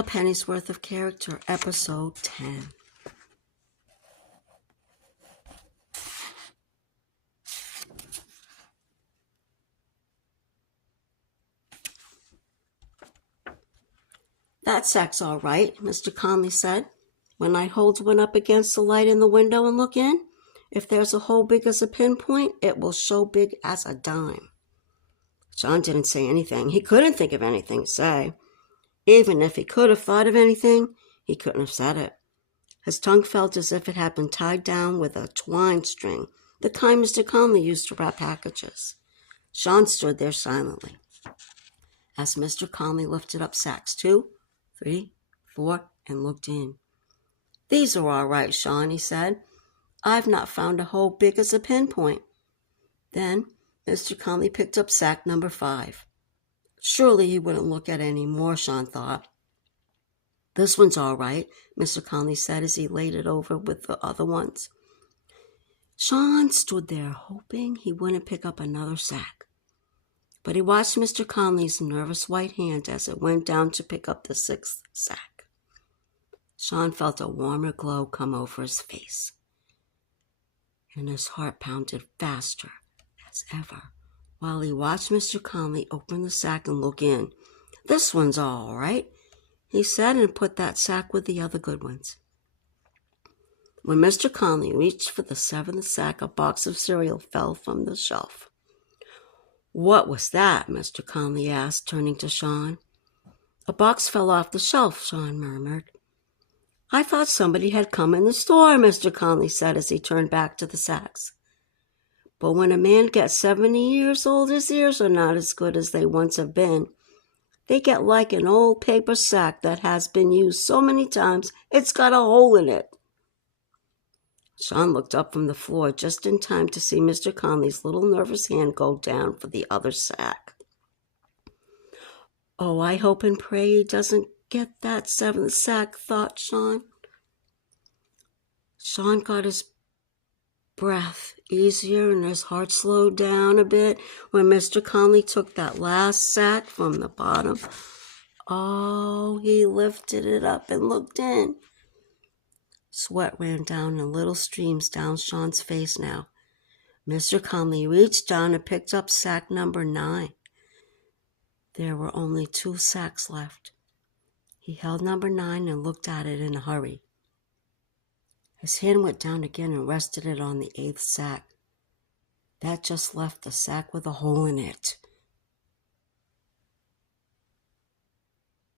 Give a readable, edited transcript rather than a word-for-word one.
A Penny's Worth of Character, Episode 10. That sack's all right, Mr. Conley said. When I hold one up against the light in the window and look in, if there's a hole big as a pinpoint, it will show big as a dime. John didn't say anything. He couldn't think of anything to say. Even if he could have thought of anything, he couldn't have said it. His tongue felt as if it had been tied down with a twine string, the kind Mr. Conley used to wrap packages. Sean stood there silently as Mr. Conley lifted up sacks 2, 3, 4, and looked in. "These are all right, Sean," he said. "I've not found a hole big as a pinpoint." Then Mr. Conley picked up sack number 5. Surely he wouldn't look at any more, Sean thought. "This one's all right," Mr. Conley said as he laid it over with the other ones. Sean stood there hoping he wouldn't pick up another sack. But he watched Mr. Conley's nervous white hand as it went down to pick up the 6th sack. Sean felt a warmer glow come over his face, and his heart pounded faster as ever while he watched Mr. Conley open the sack and look in. "This one's all right," he said, and put that sack with the other good ones. When Mr. Conley reached for the 7th sack, a box of cereal fell from the shelf. "What was that?" Mr. Conley asked, turning to Sean. "A box fell off the shelf," Sean murmured. "I thought somebody had come in the store," Mr. Conley said as he turned back to the sacks. But when a man gets 70 years old, his ears are not as good as they once have been. They get like an old paper sack that has been used so many times it's got a hole in it. Sean looked up from the floor just in time to see Mr. Conley's little nervous hand go down for the other sack. "Oh, I hope and pray he doesn't get that 7th sack," thought Sean. Sean got his breath easier and his heart slowed down a bit when Mr. Conley took that last sack from the bottom. Oh, he lifted it up and looked in. Sweat ran down in little streams down Sean's face now. Mr. Conley reached down and picked up sack number 9. There were only 2 sacks left. He held number 9 and looked at it in a hurry. His hand went down again and rested it on the 8th sack. That just left the sack with a hole in it.